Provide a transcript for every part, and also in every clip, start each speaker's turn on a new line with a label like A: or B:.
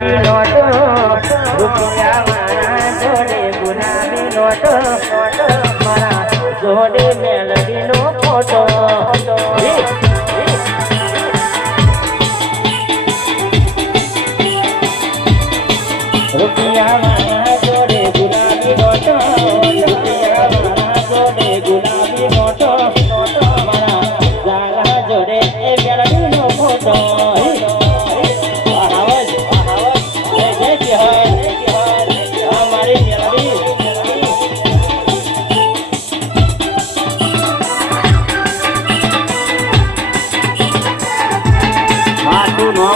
A: Not રૂપિયા મારા જોડે ગુલાબી નોટ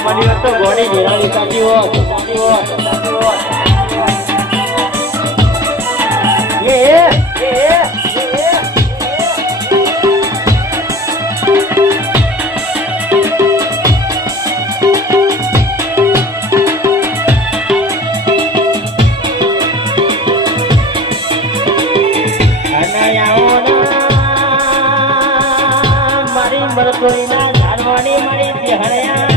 A: તું હોત તો ગોળી ઘેરાની કાઢી હોત કાઢી હોત કાઢી હોત. એ મારી મરતોરીના ઝાડવાની મારી ચહેરયા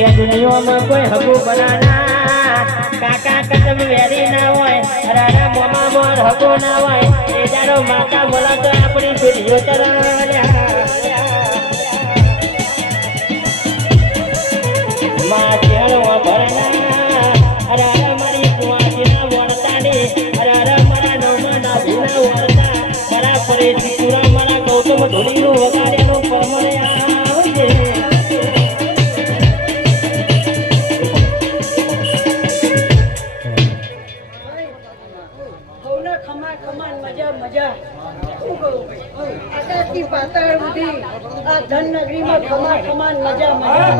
A: ભવાની દુનિયામાં કોઈ હગુ કાકા કદમ વેરી ના હોય રાડા મોમા મોર હગુ ના હોય એ જારો માતા બોલા તો આપણી સુરીઓ ચરણ્યા
B: ખમા ખમાન મજા મજા. શું કહું? ભાઈ? આકાશથી પાતાળ સુધી આ ધનનગરીમાં ખમા ખમાન મજા મજા.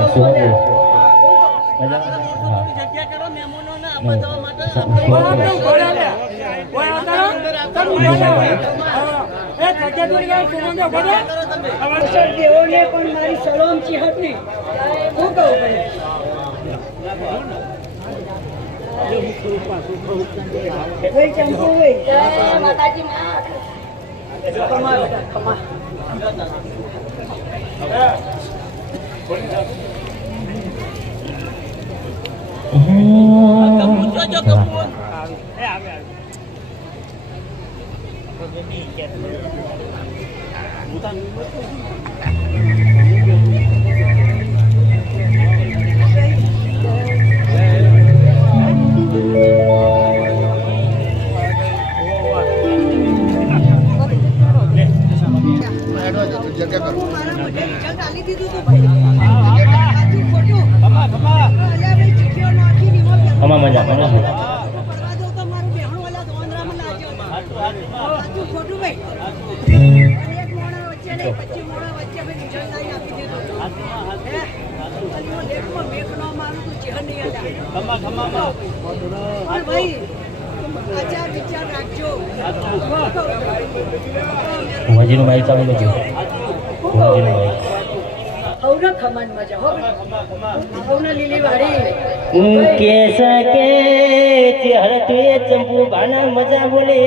B: દેવોને પણ મારી સલોમ ચિહતની શું કહું? ભાઈ? ભાઈ ચંપુ ભાઈ જય માતાજી માં ખમા બેટા ખમા હું મારા મોઢે રિઝલ્ટ આલી દીધું તું ભાઈ ભાઈ. આચાર વિચાર રાખજો.
A: ભુવાજીનું માઇક ચાલુ કરજો. ભુવાજીનું માઇક
B: હવના ખમાન મજા હો હવના લીલી વાળી
A: કે સકે ચેહર તુએ ચંપુ ભાના મજા બોલે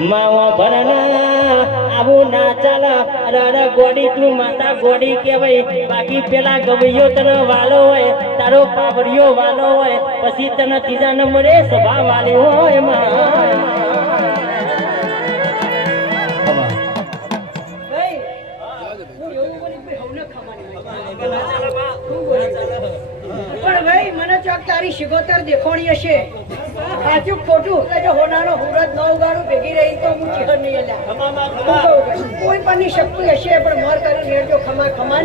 A: માવા ભરના આવું ના ચાલ, રડ ગોડી તું, માતા ગોડી કહેવાય બાકી પેલા ગવૈયો તને વાલો હોય, તારો પાવડિયો વાલો હોય, પછી તને ત્રીજા નંબરે સભા વાલી હોય?
B: પણ ભાઈ, મને ચોક તારી શિગોતર દેખોણી હશે સાચું ખોટું? એટલે જો હોનાનો હુરત ન ઉગાડું ભેગી રહી તો હું જીવન નહીં અલ્યા. કોઈ પણ ની શક્તિ હશે પણ મર કરી લેજો ખમા ખમાન.